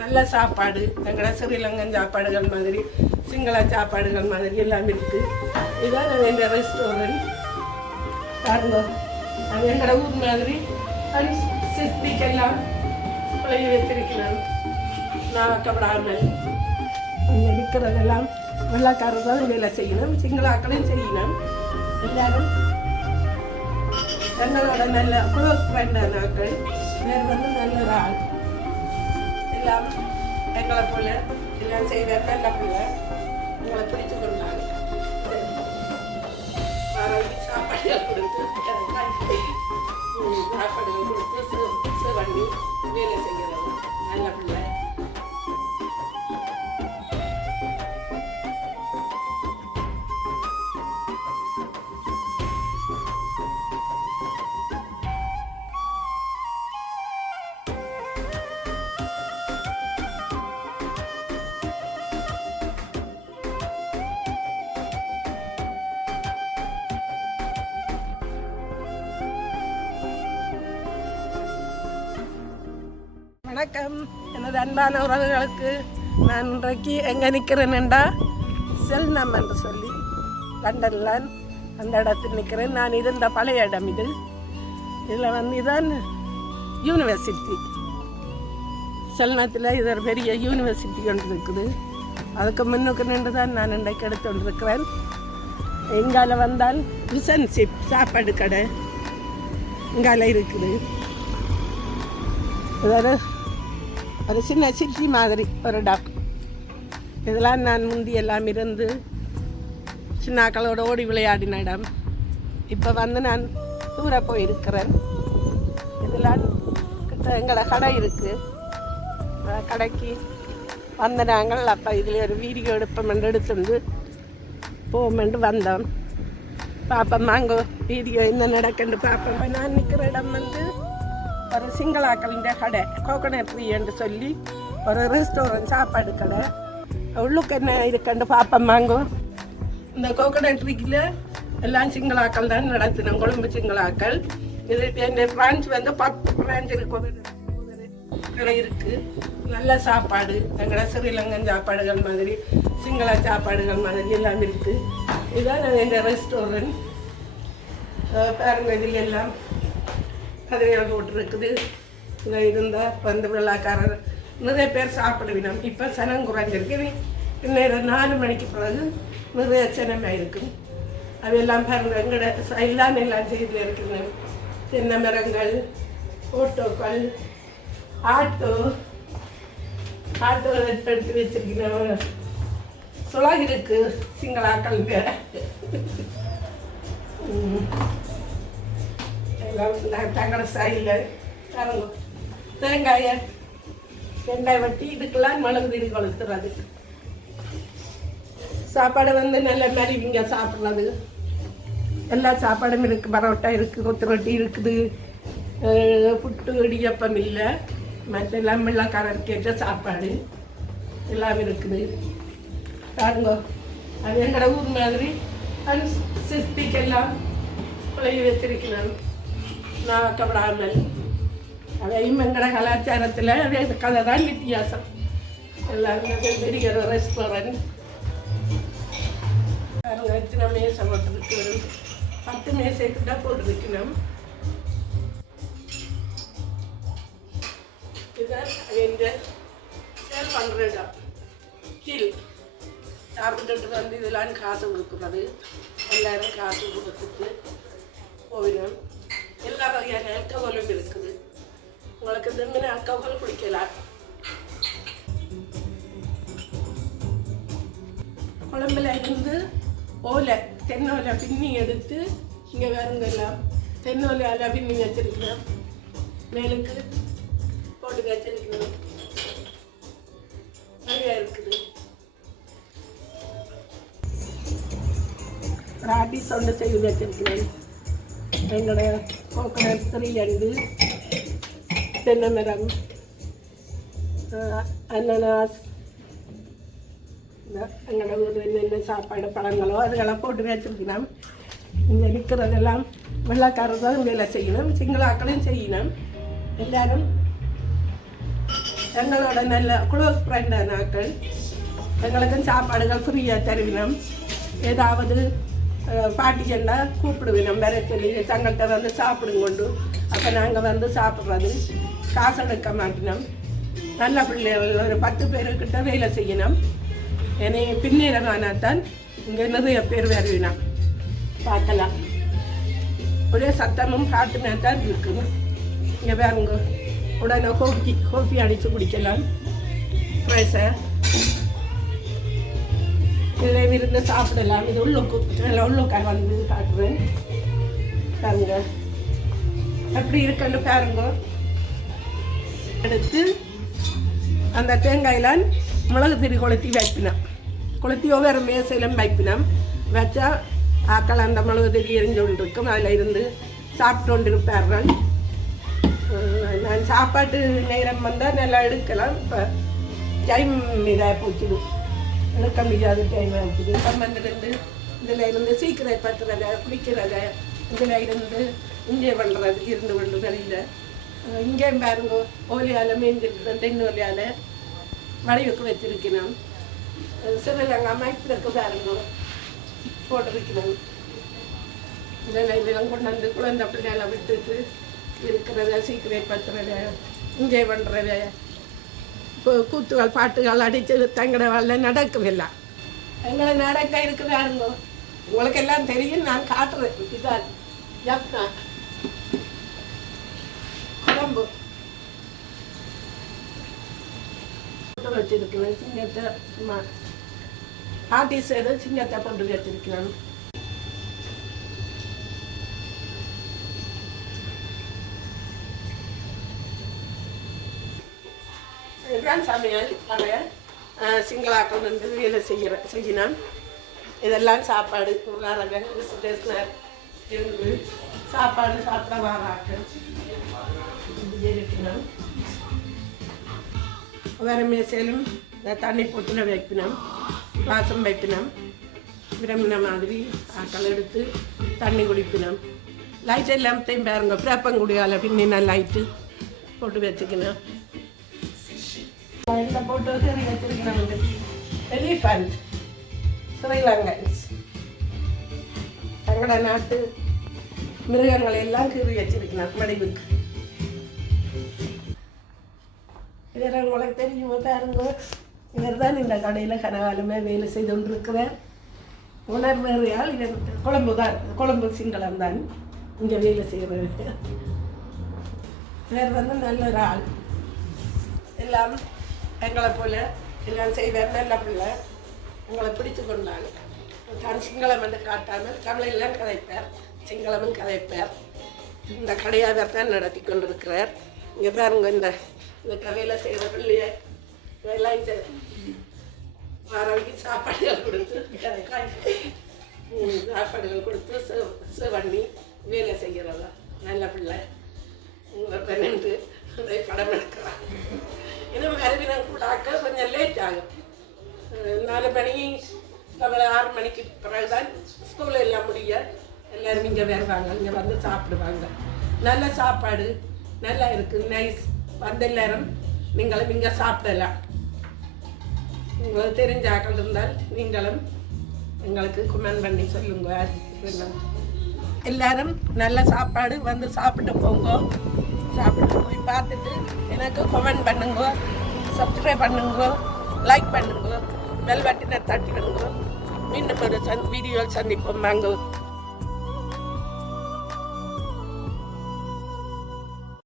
நல்ல சாப்பாடு, எங்களோட ஸ்ரீலங்கன் சாப்பாடுகள் மாதிரி சிங்கள சாப்பாடுகள் மாதிரி எல்லாம் இருக்குது. இதுதான் எங்கள் ரெஸ்டாரண்ட் பாருங்க. அது எங்களோட ஊர் மாதிரி சிஸ்டிக்கெல்லாம் பழகி வச்சிருக்கிறோம். நான் கவடாமல் இங்கே இருக்கிறதெல்லாம் வெள்ளைக்காரர் தான் வேலை செய்யணும், சிங்களாக்களையும் செய்யணும். எல்லாரும் எங்களோட நல்ல க்ளோஸ் ஃப்ரெண்டான ஆக்கள், வேறு வந்து நல்ல ஒரு ஆள். எல்லாம் எங்களை போல எல்லாம் செய்கிற நல்ல பிள்ளை, எங்களை பிடிச்சு கொண்டாங்க. சாப்பாடுகள் கொடுத்து சாப்பாடுகள் கொடுத்து பண்ணி வேலை செய்கிறவங்க நல்ல பிள்ளை. வணக்கம் எனது அன்பான உறவுகளுக்கு. நான் இன்றைக்கு எங்கே நிற்கிறேன்டா செல்னம் என்று சொல்லி லண்டனில் அந்த இடத்தில் நிற்கிறேன். நான் இருந்த பழைய இடம் இது. இதில் வந்து இதுதான் யூனிவர்சிட்டி. செல்னத்தில் இது ஒரு பெரிய யூனிவர்சிட்டி ஒன்று இருக்குது. அதுக்கு முன்னுக்கு நின்று தான் நான் இன்றைக்கு எடுத்து கொண்டிருக்கிறேன். எங்கால வந்தால் ரிசன்ஷிப் சாப்பாடு கடை இங்கால இருக்குது. ஒரு சின்ன சிட்டி மாதிரி ஒரு இடம். இதெல்லாம் நான் முந்தி எல்லாம் இருந்து சின்னாக்களோட ஓடி விளையாடின இடம். இப்போ வந்து நான் தூர போயிருக்கிறேன். இதெல்லாம் கிட்ட எங்களோட கடை இருக்குது. கடைக்கு வந்த நாங்கள் அப்போ இதில் ஒரு வீடியோ எடுப்போம் எடுத்துட்டு போவோமென்று வந்தோம். பார்ப்போம் வாங்க வீடியோ என்ன நடக்குன்னு பார்ப்போம். நான் நிற்கிற இடம் வந்து ஒரு சிங்களாக்களின் கடை, கோகோனட் ட்ரீ என்று சொல்லி ஒரு ரெஸ்டாரண்ட் சாப்பாடு கடை. உள்ளுக்கு என்ன இருக்குன்னு பார்ப்போம் வாங்க. இந்த கோகோனட் ட்ரீக்கில் எல்லாம் சிங்களாக்கள் தான் நடத்தினோம், கொழும்பு சிங்களாக்கள். இது என் பிரான்ச் வந்து 10 பிரான்ச் கடை இருக்குது. நல்ல சாப்பாடு, எங்களோட ஸ்ரீலங்கன் சாப்பாடுகள் மாதிரி சிங்கள சாப்பாடுகள் மாதிரி எல்லாம் இருக்குது. இதுதான் என் ரெஸ்டாரண்ட் பாருங்க. இதில் எல்லாம் கதைகள் போட்டுருக்குது. இதை இருந்தால் வந்து விழாக்காரர் நிறைய பேர் சாப்பிடுவினோம். இப்போ சனம் குறைஞ்சிருக்கு. நேரம் 4 மணிக்கு பிறகு நிறைய சனமாக இருக்கும். அவையெல்லாம் பாருங்கள் எங்களோட எல்லாம் செய்தில் இருக்குது. தென்னை மரங்கள், ஓட்டோக்கள், ஆட்டோ எடுத்து வச்சிருக்கிறோம். சுழகு இருக்கு சிங்களாக்களுங்க. தங்கட ஸ்டைலில் தரங்க தேங்காயை வெங்காய வட்டி இதுக்கெல்லாம் மிளகு கொளுத்துறது. சாப்பாடு வந்து நல்ல மாதிரி இங்கே சாப்பிட்றது. எல்லா சாப்பாடும் இருக்குது. பரோட்டா இருக்குது, கொத்து ரொட்டி இருக்குது, புட்டு இடியப்பம் இல்லை, மற்ற எல்லாம் வெள்ளைக்காரர் கேட்ட சாப்பாடு எல்லாம் இருக்குது. பாருங்க அது எங்களோட ஊர் மாதிரி சிஸ்டிக்கெல்லாம் பழகி வச்சிருக்கிறோம். நான் கவடாமல் அதையும் எங்களோட கலாச்சாரத்தில் அதே கதை தான் வித்தியாசம். எல்லாருமே பெரிய ரெஸ்டாரண்ட் பாருங்க. எத்தனை மேசை போட்டுருக்கணும், 10 மேசைக்கிட்ட போட்டுருக்கணும். இதுதான் எங்க சேல் பண்ணுற இடம். கீழ் சாப்பிட்டுட்டு வந்து இதெல்லாம் காசு கொடுக்குறது. எல்லாரும் காசு கொடுத்துட்டு போயிடும். எல்லா வகையான அல்கஹாலும் இருக்குது. உங்களுக்கு திரும்பின அல்கஹால் குடிக்கலாம். குழம்புல இருந்து ஓலை, தென்னோலை பின்னி எடுத்து இங்கே வேறுங்க எல்லாம் தென்னோலையால் பின்னி வச்சிருக்கிறோம். மேலுக்கு போட்டு வச்சிருக்கிறோம். நிறையா இருக்குது. ராபி சொண்டை செய்து வச்சிருக்கிறேன். எங்களுடைய கோகோனட் ட்ரீ அண்டு தென்னை மரம், அனனாஸ், எங்களோட ஊரில் என்னென்ன சாப்பாடு பழங்களோ அதுக்கெல்லாம் போட்டு வச்சிருக்கணும். இங்கே இருக்கிறதெல்லாம் வெள்ளைக்காரர் தான் வேலை செய்யணும், சிங்களாக்களையும் செய்யணும். எல்லாரும் எங்களோட நல்ல க்ளோஸ் ஃப்ரெண்டான ஆக்கள். எங்களுக்கும் சாப்பாடுகள் ஃப்ரீயாக தருவினோம். ஏதாவது பாட்டி செண்டா கூப்பிடுவினோம் வர சொல்லி தங்கள்கிட்ட வந்து சாப்பிடுங்கொண்டு. அப்போ நாங்கள் வந்து சாப்பிட்றது காசு எடுக்க மாட்டினோம். நல்ல பிள்ளைகள் ஒரு 10 பேருக்கிட்ட வேலை செய்யணும். என்னை பின்னேறமானாத்தான் இங்கே நிறைய பேர் வருவினோம். பார்க்கலாம், ஒரே சத்தமும் பாட்டுமே தான் இருக்குது. இங்கே பாருங்க, உடனே கோப்பி அடித்து குடிக்கலாம். வயசை இதில் இருந்து சாப்பிடலாம். இது உள்ளுக்காக வந்து காட்டுறேன் பாருங்க எப்படி இருக்குன்னு பாருங்க. எடுத்து அந்த தேங்காயெல்லாம் மிளகு திரி கொளுத்தி வைப்பினோம். கொளுத்தி ஒவ்வொரு மேசையிலும் வைப்பினோம். வச்சா ஆக்கள் அந்த மிளகு திரி எரிஞ்சு கொண்டு இருக்கும். அதில் இருந்து சாப்பிட்டு கொண்டு இருப்பார்கள். நான் சாப்பாட்டு நேரம் வந்தால் நல்லா எடுக்கலாம். இப்போ டைம் இதாக போச்சுது, எடுக்க முடியாத டைம் ஆகுது. சம்பந்திலிருந்து இதில் இருந்து சீக்கிரம் பற்றுறத குடிக்கிறத இதில் இருந்து இங்கே பண்ணுறது இருந்து கொண்டு வெளியில். இங்கேயும் பாருங்க, ஓலியால் மேய்ஞ்சிருக்கிறோம். தென் ஓலியால் வடிவுக்கு வச்சிருக்கணும். சிறுலங்கா மைப்பிற்கு பாருங்க போட்டிருக்கணும். இதெல்லாம் கொண்டு வந்து குழந்தை பிள்ளைகளை விட்டுட்டு இருக்கிறத சீக்கிரம் பற்றுறத இங்கே பண்ணுறத கூத்துகள் பாட்டுகள் அடித்து தங்கட வாழ்ல நடக்கவில்லை. எங்களை நடக்க இருக்குதாருங்க. உங்களுக்கு எல்லாம் தெரியும், நான் காட்டுறேன். இதான் ஜப்னா குழம்பு வச்சிருக்கிறேன். சிங்கத்தை சும்மா ஆட்டி செய்து சிங்கத்தை கொண்டு வச்சிருக்கிறேன். இதுதான் சமையல். நிறைய சிங்களாக்கள் வந்து வேலை செய்யணும். இதெல்லாம் சாப்பாடு வரங்க விசிட்டர்ஸ்னர் இருந்து சாப்பாடு சாப்பிட வராக்கள் இருக்கணும். வேறு மேசையிலும் தண்ணி போட்டுல வைக்கணும், வாசம் வைக்கணும். விரும்பின மாதிரி ஆக்கள் எடுத்து தண்ணி குடிக்கணும். லைட் எல்லாத்தையும் பாருங்க, பிறப்பங்குடியால் பின்னின லைட்டு போட்டு வச்சுக்கணும். இந்த போட்டு கறி வச்சிருக்கணும். எலிஃபண்ட் ஸ்ரீலங்கன்ஸ் தங்களோட நாட்டு மிருகங்களை எல்லாம் கீறி வச்சிருக்கணும் மடிவுக்கு. இதெல்லாம் உங்களுக்கு தெரியுமோ பாருங்க. இவர் தான் இந்த கடையில் கனகாலமே வேலை செய்து கொண்டிருக்கிறார். உணர்வேறியால் இவர் கொழம்பு சிங்களம் தான் இங்கே வேலை செய்கிறது. இவர் வந்து நல்ல ஒரு ஆள். எல்லாம் எங்களை போல எல்லாம் செய்வார். நல்ல பிள்ளை, எங்களை பிடித்து கொண்டாள். தான் சிங்களம் வந்து காட்டாமல் தமிழெல்லாம் கதைப்பார், சிங்களமும் கதைப்பார். இந்த கடையாளர் தான் நடத்தி கொண்டிருக்கிறார். இங்கே பாருங்க, இந்த கதையில் செய்கிற பிள்ளைய எல்லாம் வரவைக்கு சாப்பாடுகள் கொடுத்து சாப்பாடுகள் கொடுத்து சேவ் பண்ணி வேலை செய்கிறதா நல்ல பிள்ளை. உங்களை நின்று படம் எடுக்கிறான். இன்னும் அறிவினம் கூடாக்க கொஞ்சம் லேட் ஆகும். 4 மணி 6 மணிக்கு பிறகுதான் ஸ்கூலில் எல்லாம் முடிய எல்லோரும் இங்கே வருவாங்க. இங்கே வந்து சாப்பிடுவாங்க. நல்ல சாப்பாடு நல்லா இருக்குது, நைஸ். வந்து எல்லாரும் நீங்களும் இங்கே சாப்பிடலாம். உங்களுக்கு தெரிஞ்ச ஆக்கள் இருந்தால் நீங்களும் எங்களுக்கு கமெண்ட் பண்ணி சொல்லுங்க. எல்லாரும் நல்ல சாப்பாடு வந்து சாப்பிட்டு போங்க. சாப்பிட்டு போய் பார்த்துட்டு எனக்கு கமெண்ட் பண்ணுங்க, சப்ஸ்கிரைப் பண்ணுங்க, லைக் பண்ணுங்க, பெல் பட்டனை தட்டி விடுங்க. மீண்டும் ஒரு வீடியோ சந்திப்போம் வாங்க.